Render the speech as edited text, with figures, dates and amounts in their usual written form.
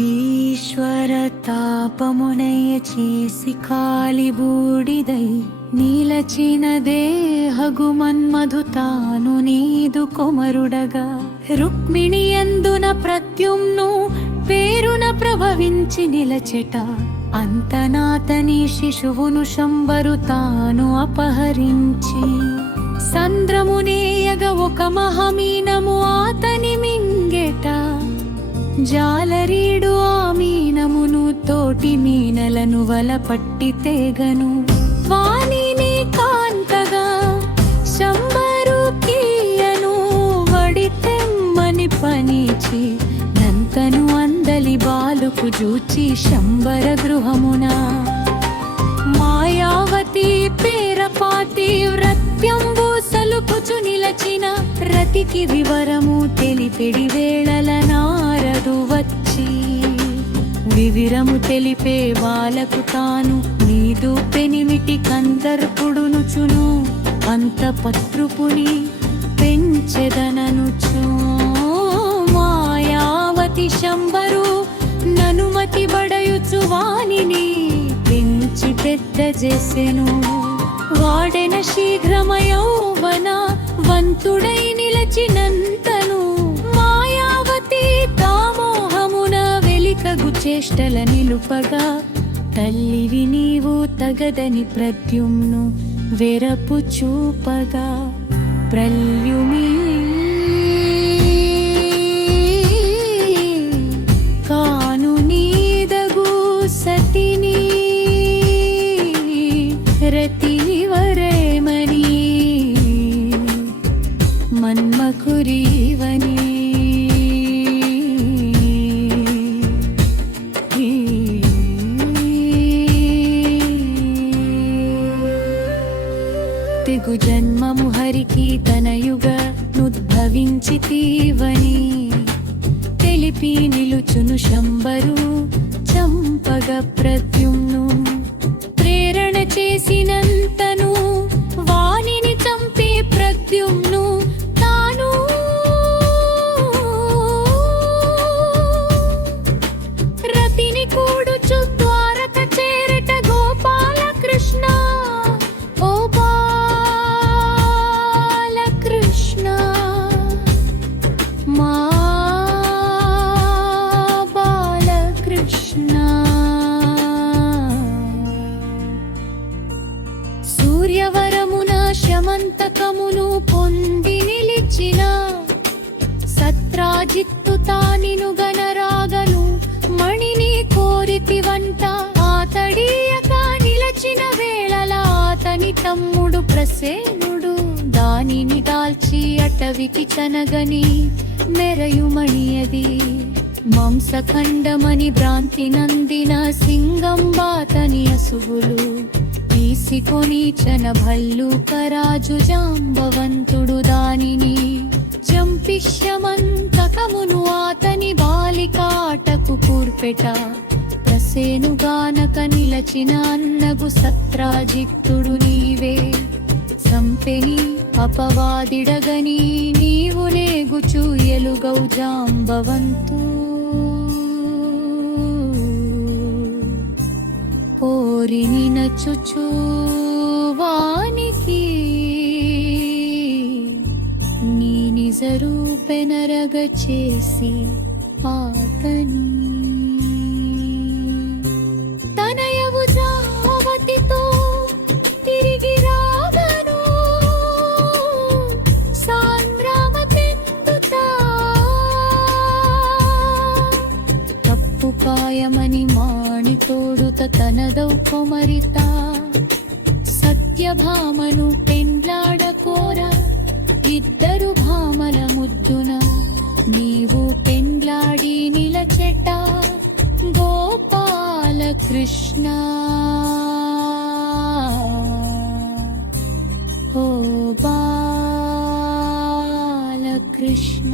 ఈశ్వర తాపమునయ చేసి కాలి బూడిదై నీలచిన దేహగు మన్మధు తాను నీదు కొమరుడగా రుక్మిణి అందున ప్రత్యుమ్ను పేరున ప్రభవించి నిలచెట అంతనాతని శిశువును శంబరు తాను అపహరించి సంద్రమునేయగ ఒక మహమీనము ఆతని మింగెట జాలరీడు ఆ మీనమును తోటి మీనలను వలపట్టి తేగను వాణిని కాంతగా శంబరు కీయను వడితెమ్మని పనిచి నంతను అందలి బాలుకు జూచి శంబర గృహమున మాయావతి పేరపాతి వ్రత్యంబు సలుపుచు నిలచిన రతికి వివరము తెలిపెడి వేళల నారదు వచ్చి వివిరము తెలిపే బాలకు తాను నీదు పెనిమిటి కందర్పుడునుచును అంత పత్రుపుని పెంచెదననుచు మాయావతి శంబరు ననుమతి బడయుచు వానిని పెంచి పెద్ద చేసెను వాడెన శీఘ్రమయౌవన వంతుడై నిలచినంతను మాయావతి తామోహమున వెలికగు చేష్టల నిలుపగా తల్లివి నీవు తగదని ప్రద్యుమ్ను వెరపు చూపగా ప్రల్యుమి కాను నీదగు సతిని రతిని వరేమని మన్మకురీవని తెగు జన్మము హరికి తనయుగ నుద్భవించితీవని తెలిపి నిలుచును శంబరు చంపగ ప్రద్యుమ్ను ప్రేరణ చేసినంతను వానిని చంపే ప్రద్యుమ్ను తాను రతిని కూడుచు ద్వారక చేరట గోపాలకృష్ణ ఓ బాలకృష్ణ మా బాలకృష్ణ సూర్యవరమున శమంతకమును పొంది నిలిచిన సత్రాజిత్తు తానిను గనరాగను మణిని కోరితి వంట ఆతడీయక నిలచిన వేళల అతని తమ్ముడు ప్రసేనుడు దానిని దాల్చి అటవికి చనగని మెరయుమణియది మాంసఖండమని భ్రాంతి నందిన సింగంబాతని అసువులు తీసుకొని చన భల్లూకరాజు జాంబవంతుడు దానిని జంపిష్యమంతకమును ఆతని బాలికాటకు కూర్పెట ప్రసేనుగానక నిలచిన అన్నగు సత్రాజిత్తుడు నీవే సంపెని అపవాదిడగని నీవు నేగుచు ఎలుగౌ జాంబవంతు ఓరిని నచుచు వానికి నీ నిజ రూపెనరగ చేసి ఆతని తనయవు జావతితో తిరిగి రాగను సాంద్రామ పెందుతా తప్పు కాయమని మాణి తోడుత తనదౌ కొమరిత సత్యభామను పెండ్లాడకోర ఇద్దరు భామల ముద్దున నీవు పెండ్లాడి నిలచెట గోపాలకృష్ణ ఓ బాలకృష్ణ